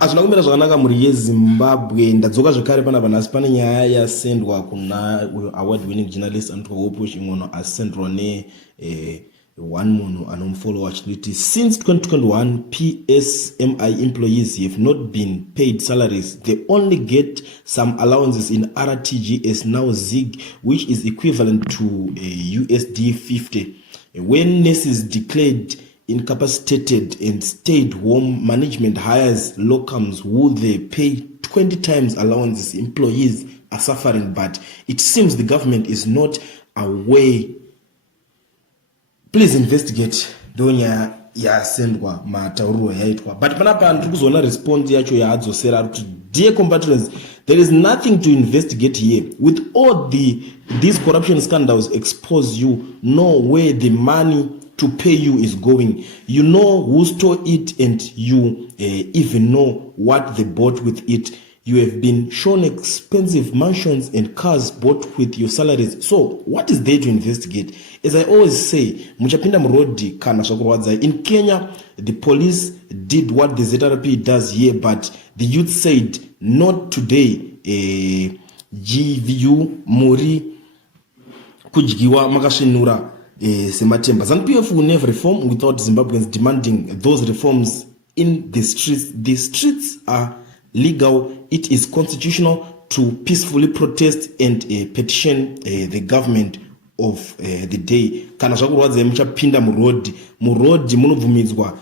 Azvina kumira zvakanaka muri yeZimbabwe. Ndadzoka zvakare panapa nhasi pane nyaya yasendwa kuna award winning journalist anotwa Wopush Ing'ono asendwa one munhu anomfollow achiti since 2021 PSMI employees have not been paid salaries. They only get some allowances in RTGS, now ZIG, which is equivalent to USD 50. When nurses declared incapacitated and stayed home, management hires locums who they pay 20 times allowances. Employees are suffering, but it seems the government is not aware. Please investigate. Donya yasendwa matauriro yaitwa, but panapa ndiri kuzoona response yacho yaadzosera kuti dear compatriots, there is nothing to investigate here. With all these corruption scandals expose, you know where the money to pay you is going. You know who stole it, and you even know what they bought with it. You have been shown expensive mansions and cars bought with your salaries. So what is there to investigate? As I always say, muchapinda murodi kana zvakurwadza. In Kenya, the police did what the ZRP does here, but the youth said, not today. GVU muri kudyiwa makasvinura sematemba. ZANU-PF will never reform without Zimbabweans demanding those reforms in the streets. The streets are legal. It is constitutional to peacefully protest and petition the government of the day. Kana zvakurwadza muchapinda murodi munobvumidzwa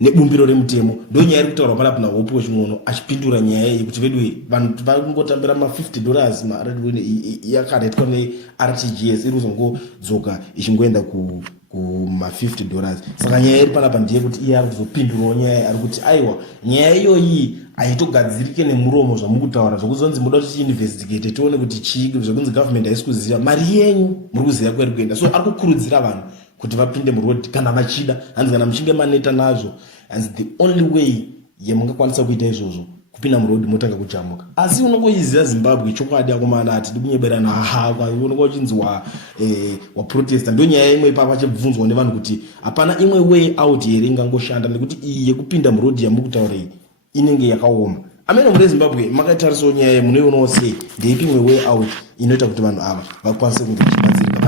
nebumbiro remutemo. Ndo nyaya iri kutaurwa panapa naWopush Ing'ono achipindura nyaya yekuti vedu vanhu vangotambira $50 yakaretwa neRTGS iri kuzongodzoka ichingoenda $50. Saka nyaya iri panapa ndiye kuti iye ari kuzopindurawo nyaya ari kuti aiwa nyaya iyoyi haitogadzirike nemuromo zvamukutaura zvokuzonzi muda kuti investigate tione kuti chii zvokunzi government haisi kuziva mari yenyu muri kuziva kweri kuenda. So ari kukurudzira vanhu kuti vapinde murodi kana vachida, hanzi kana muchinge maneta nazvo, hanzi the only way yamungakwanisa kuita izvozvo kupinda murodi motanga kujamuka. Asi unongoiziva Zimbabwe chokwadi akomana ati kunyeberana haha unongo uchinzi waprotesta. Ndo nyaya imwe ipapa chebvunzwa nevanhu kuti hapana imwe way out here ingangoshanda nekuti iyi yekupinda murodi yamukutaura iyi inenge yakaoma. Amene muri Zimbabwe makaitarisawo nyaya munoionawo sei? Ndeipi imwe way out inoita kuti vanhu ava vakwanise kunge vachibatsirika?